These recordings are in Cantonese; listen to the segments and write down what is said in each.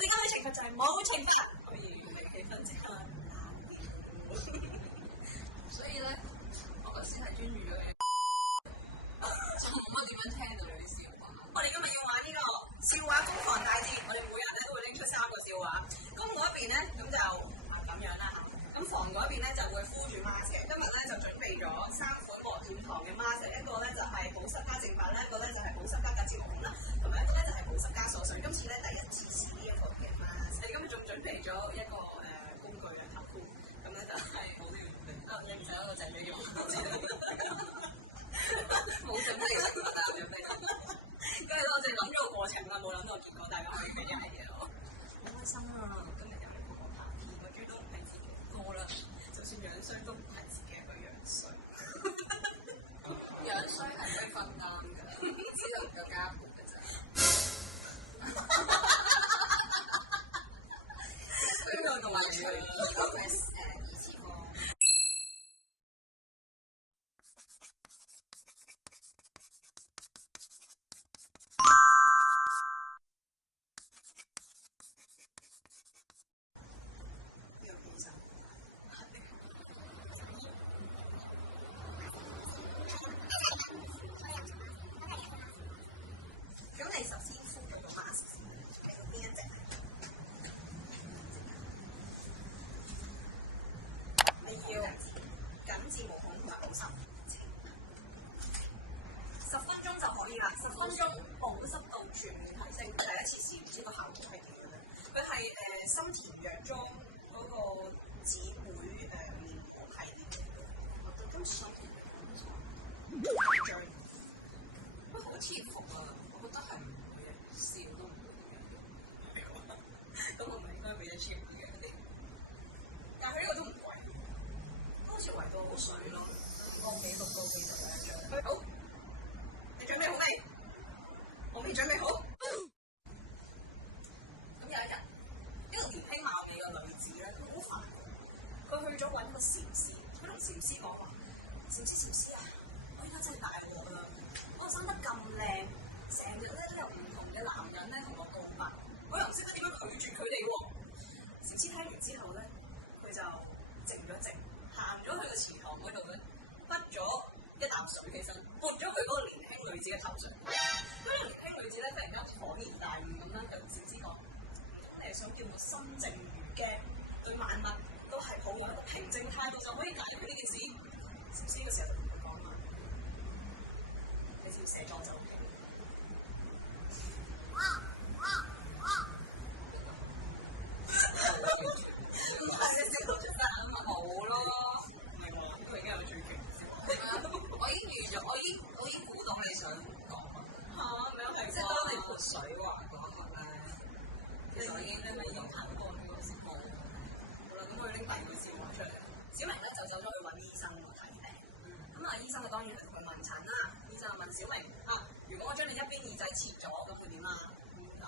哋今日懲罰就係冇懲罰，可以令氣氛即刻所以咧，我頭先係專注咗嘅，就冇乜點樣聽到你啲笑話。我哋今日要玩呢個笑話瘋狂大戰，我哋每人咧都會拎出3個笑話。公嗰一邊咧咁就咁樣啦嚇，咁房嗰一邊咧就會敷住 mask 嘅。今日咧就準備咗3款和軟糖嘅 mask，一個咧就係保濕加正版啦，一個咧就係保濕加睫毛孔啦，同埋一個咧就係保濕加鎖水。今次咧第一次試呢一個嘅 mask， 你今日仲準備咗一個工具嘅頭箍，咁咧就係冇呢個你唔使一個仔女用，冇準備嘅，跟住我哋諗咗個過程啦，冇諗到結果，大家可以去解嘅咯。好開心啊！今日有一個拍片，個豬都唔係自己歌啦，就算樣衰都唔係自己個樣衰。樣衰係可以分擔㗎，只能夠加倍嘅啫。呢個同埋隨意嗰個二次方。咁你首先敷咗個 mask，係邊一隻？你要緊睫毛孔同埋保濕，10分鐘就可以啦。10分鐘保濕度全面提升。第一次試唔知個效果係點樣咧？佢係心田藥妝嗰個姊妹面膜系列嚟嘅，我覺得都心田藥妝。不過好貼服啊！我覺得係唔會嘅，笑都唔會嘅。咁我咪應該俾得出嘅啲，但係佢呢個都唔貴，好似圍到好水咯，高幾度嘅一張。好，你準備好未？我未準備好。咁有一日，一個年輕貌美嘅女子咧，佢好煩，佢去咗揾個禪師，佢同禪師講話：禪師啊，我而家真係大鑊啦！我生得咁靚，成日咧都有唔同嘅男人咧同我告白，我又唔識得點樣拒絕佢哋喎。禪師聽完之後咧，佢就靜咗靜，行咗去個池塘嗰度咧，滗咗一啖水起身，潑咗佢嗰個年輕女子嘅頭上。嗰個年輕女子咧突然間恍然大悟咁樣對禪師講：你係想叫我心靜如鏡，對萬物都係抱有一個平靜態度就可以解決呢件事？禪師嘅時候就同佢講話：你只要寫作就 OK。唔係你寫到出嚟啊嘛，冇咯，唔係喎，佢已經有最勁。我已經預咗，我已經估到你想講嚇，咪係即係當你潑水話嗰一刻咧，其實我已經咧咪用太多呢個時候。好啦，咁佢拎第二個笑話出嚟。小明咧就走咗去揾醫生睇病。咁啊，醫生啊當然係同佢問診啦。醫生問小明啊，如果我將你一邊耳仔切咗，咁會點啊？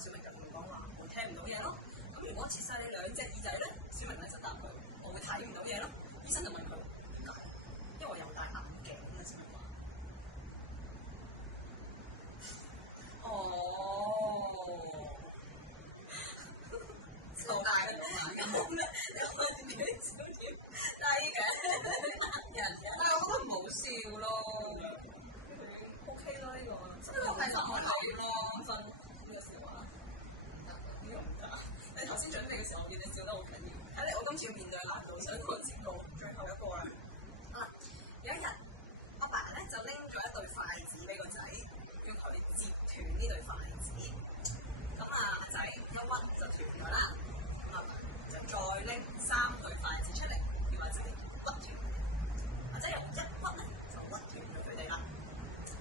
小明就同佢講話：我聽唔到嘢咯。咁如果切晒你2隻耳仔咧，小明咧就答佢：我會睇唔到嘢咯。醫生就問佢點解？因為我有戴眼鏡啊，小明話。好大嘅冇眼鏡，你小點戴嘅人，但係我覺得唔好笑咯。OK 啦呢個，呢個係可愛咯，真呢個笑話，呢個唔得。你頭先準備嘅時候，我見你笑得好緊要。睇嚟我今次要面對難度，想我接過最後一個啦。有一日，阿爸咧就拎咗一對筷子俾個仔，要佢截斷呢對筷子。咁阿仔一屈就斷咗啦。咁阿爸就再拎3對筷子出嚟，要阿仔屈斷。阿仔又一屈咧就屈斷咗佢哋啦。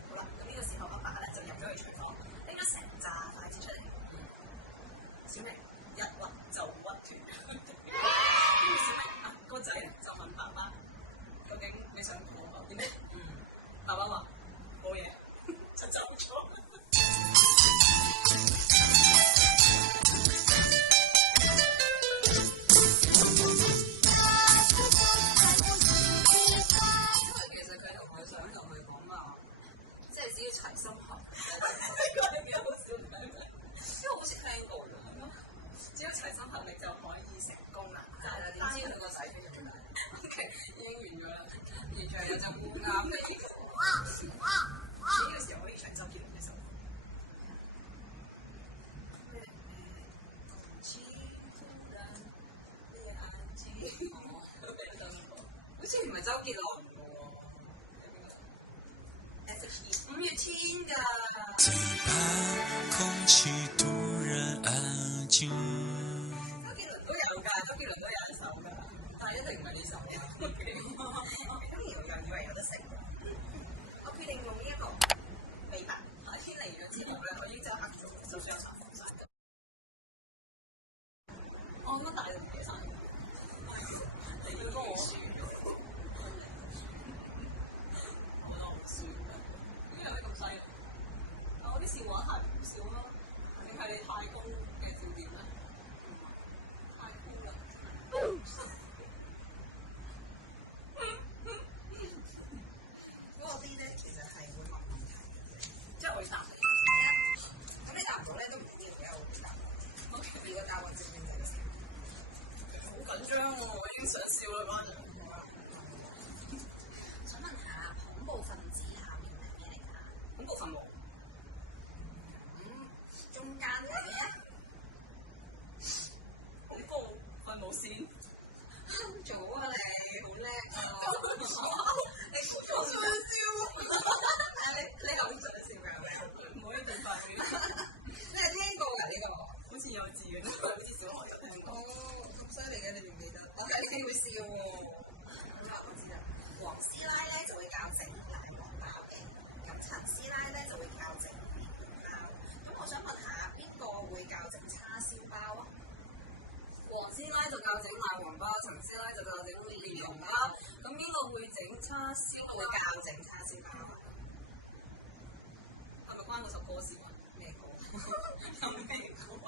好啦，咁呢個時候阿爸咧就入咗去廚房，拎咗成紮筷子出嚟。小明一屈就屈斷。跟住小明個仔就問爸爸：究竟你想我講啲咩？爸爸話：冇嘢，就走咗。其實佢同佢想同佢講嘛，即係只要齊心合。呢個係幾好笑嘅，因為好似聽過㗎，係咩？情。周杰倫都有㗎，周杰倫都有一首㗎，但係一定唔係呢首嘅。咁然後又以為有得食。我決定用呢一個美白。夏天嚟咗之後咧，我已經即刻做，就算有搽防曬。我咁大就唔記得曬。你要幫我輸咗。我覺得好酸㗎。點解有咩咁犀利？我啲笑話係唔笑咯，定係你太公嘅照片咧？太公啦！嗰啲咧其實係會問問題嘅，即係我會答你。係啊，咁你答唔到咧都唔緊要嘅，我會答。OK，你個答案正唔正嘅先？好緊張喎，我已經想笑啦嗰陣。想問下恐怖分子下面係咩嚟㗎？恐怖分母。中間係咩啊？恐怖分母線。啱咗啊你，好叻啊！你好想笑啊！你好想笑㗎係咪啊？唔好一定快啲。你係聽過㗎呢個？好似幼稚園都好似小學有聽過。哦，咁犀利嘅你唔記得？我睇你會笑喎。我知啦。黃師奶咧就會教整奶黃包嘅，咁陳師奶咧就會教整麵包。咁我想問下邊個會教整叉燒包啊？黃師奶就教整奶黃包，陳師奶就教整蓮蓉包。咁邊個會整叉燒？會教整叉燒包啊？係咪關嗰首歌事啊？咩歌？有咩歌啊？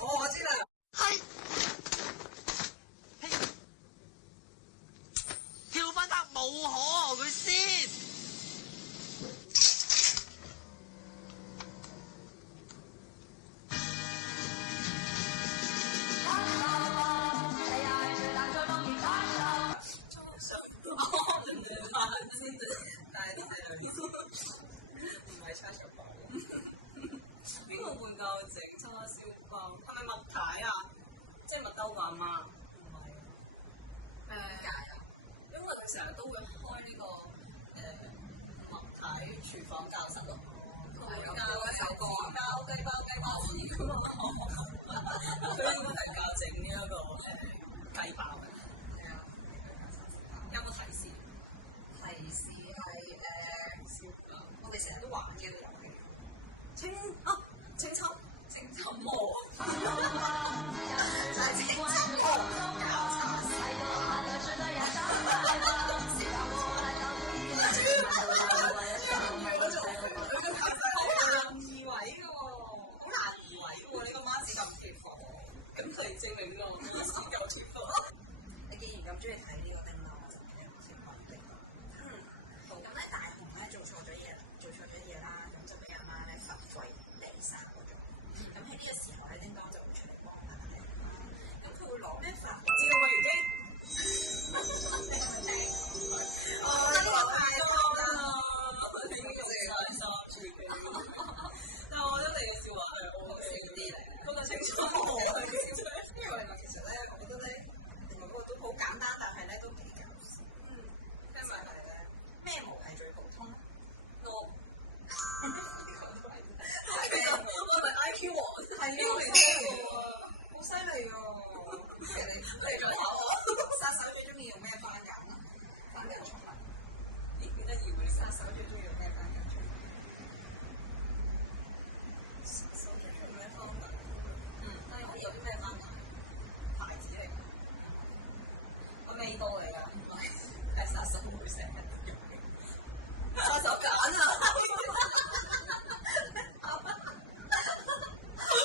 我知啦。係跳翻得冇可佢先。唔係叉燒包。邊個會教整叉燒包？係咪麥太啊？即係麥兜個阿媽？唔係。點解啊？因為佢成日都會開呢個麥太廚房教室咯。佢會教一首歌啊，教雞包雞包嗰啲㗎嘛。佢應該係教整呢一個雞包嘅。係啊。有冇提示？提示係我哋成日都玩嘅遊戲。青秋毛，係青秋毛搞叉燒。唔係嗰種，好難移位嘅喎，好難移位嘅喎，呢個孖字咁貼喎。咁佢證明呢個孖字夠貼喎。你既然咁中意睇呢個叮當，我就俾你先講叮當。好，咁咧大雄咧做錯咗嘢啦，咁就俾阿媽咧罰跪地沙嗰種。咁喺呢個時候咧，叮當就會出嚟幫下佢。咁佢會攞咩罰？知道個原機。你有冇聽？哦，呢個太多啦！呢個成日三處嘅。但係我覺得你嘅笑話係好笑啲嚟。嗰個青春冇係點啫？因為其實咧，我覺得咧，另外嗰個都好簡單，但係咧都幾搞笑。聽埋嚟咧，咩毛係最普通？我係 IQ 王，係呢個嚟嘅喎，好犀利喎！你再考我，殺手最中意用咩番梘啊？番梘寵物。咦，幾得意喎！殺手最中意用咩番梘寵物？殺手最中意用咩番梘？但係可以有啲咩番梘？牌子嚟㗎？個味道嚟㗎？唔係，係殺手會成日用嘅。殺手鹼啊！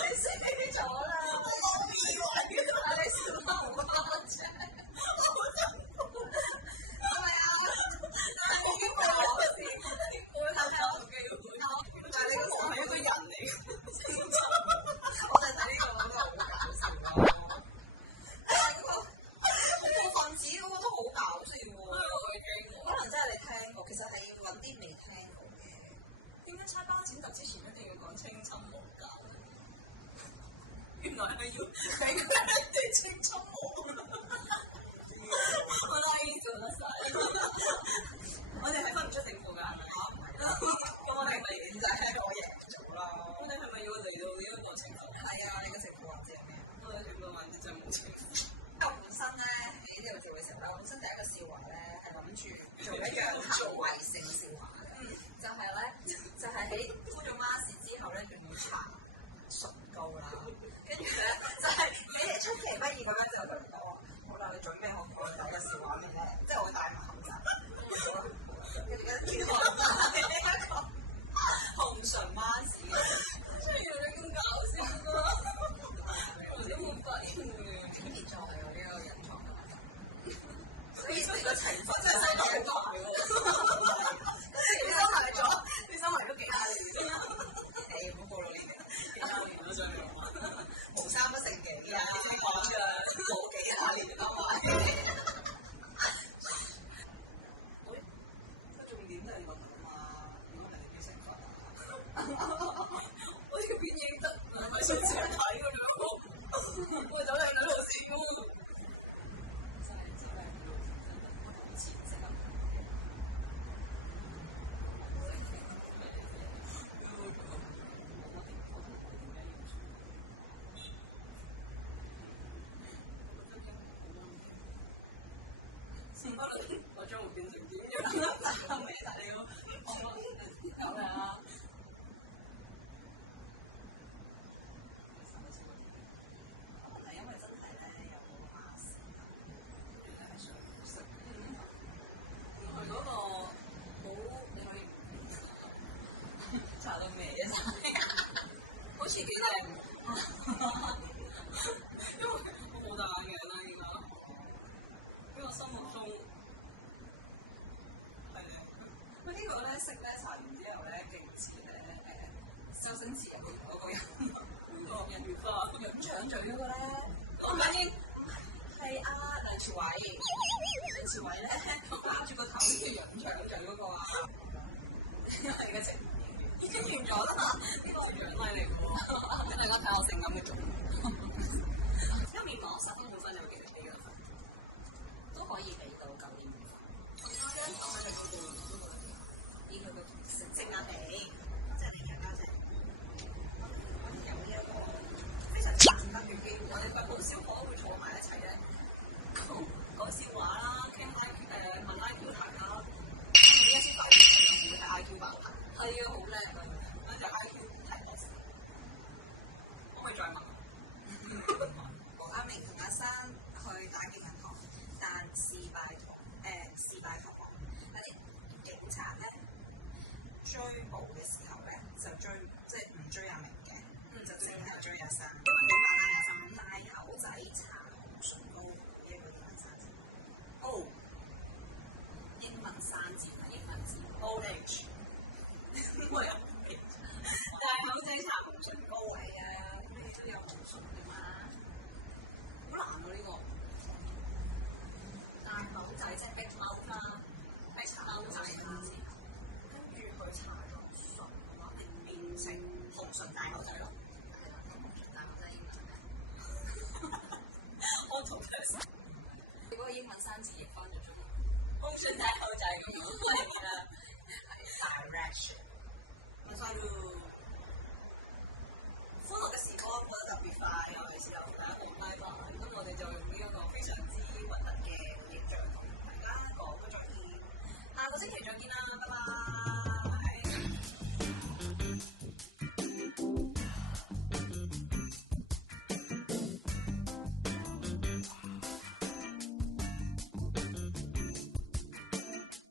你死咗啦！我以為你小貓媽啫，係咪啊？但係我已經過咗先，我睇下有冇機會。但係你個係一個人嚟嘅，我哋睇呢個我覺得好搞笑咯。但係嗰個恐怖分子嗰個都好搞笑喎。可能真係你聽過，其實係要揾啲未聽過嘅。點解猜包剪揼之前一定要講青春無價？原來係要俾佢一啲青春毛。我覺得已經做得晒。我哋係分唔出勝負㗎，係咪啊？咁我哋咪就係我贏咗啦。咁你係咪要嚟到呢一個程度？做一樣行為性笑話嘅，就係咧，就係喺敷咗 mask 之後咧，仲要搽唇膏啦，跟住咧就係你出其不意咁樣就同我話：好啦，你準備好我有個笑話咩咧？即係我戴埋口罩，跟住我戴一個紅唇 mask，真係你咁搞笑啊！我都冇發現嘅，天蠍座係有呢個隱藏嘅，所以成個情況真係收埋咗。你收埋咗，你收埋咗幾下年？誒，唔好暴露年齡，幾下年都想講話，無三不成幾啊！講嘅冇幾下年都係。個重點都係問啊嘛，點解你幾成分啊？我條片影得唔係上次睇嗰種，我走嚟睇老師喎。真係真係好似識啊！我將會變成點樣？大尾大料，有咩啊？可能係因為真係咧有冇 mask，跟住係想食。佢嗰個好，你可以搽到咩啫？好似幾靚，因為我冇戴眼鏡啦，而家。喺我心目中係咧，佢呢個咧色咧搽完之後咧，勁似咧周星馳入邊嗰個人，人魚花潤腸嘴嗰個咧，我發現係梁朝偉，梁朝偉咧攬住個頭跟住潤腸嘴嗰個啊，因為嘅情已經完咗啦，呢個係獎勵嚟嘅喎，大家睇我性感嘅種，因為面膜10分滿分有幾多幾多分？都可以俾到9.5分。以佢個性價比，即係你嘅價值，有呢一個非常難得嘅機會。我哋咪好少可會坐埋一齊咧，講笑話啦，傾問 IQ 題啦。今日一先發現有冇係 IQ 爆題？係啊，好叻啊！跟住 IQ 題多時，可唔可以再問？阿明同阿生去打擊銀行。但事敗逃亡。警察咧追捕嘅時候咧，就即係唔追阿明嘅，就淨係追阿生。因為點解咧？阿生戴口仔搽紅唇膏，呢一個英文生字。O 英文生字係英文字。O H 因為有 H。戴口仔搽紅唇膏係啊，咩都有紅唇㗎嘛，好難啊呢個。戴口仔即係逼貓啦，喺搽口仔下先，跟住佢搽咗唇啊，變成紅唇戴口仔咯。係啦，紅唇戴口仔英文我同佢你嗰個英文生字譯翻咗中文，紅唇戴口仔咁樣係啦，係 direction。唔快咯，歡樂嘅時光過得特別快，尤其是有大家同 live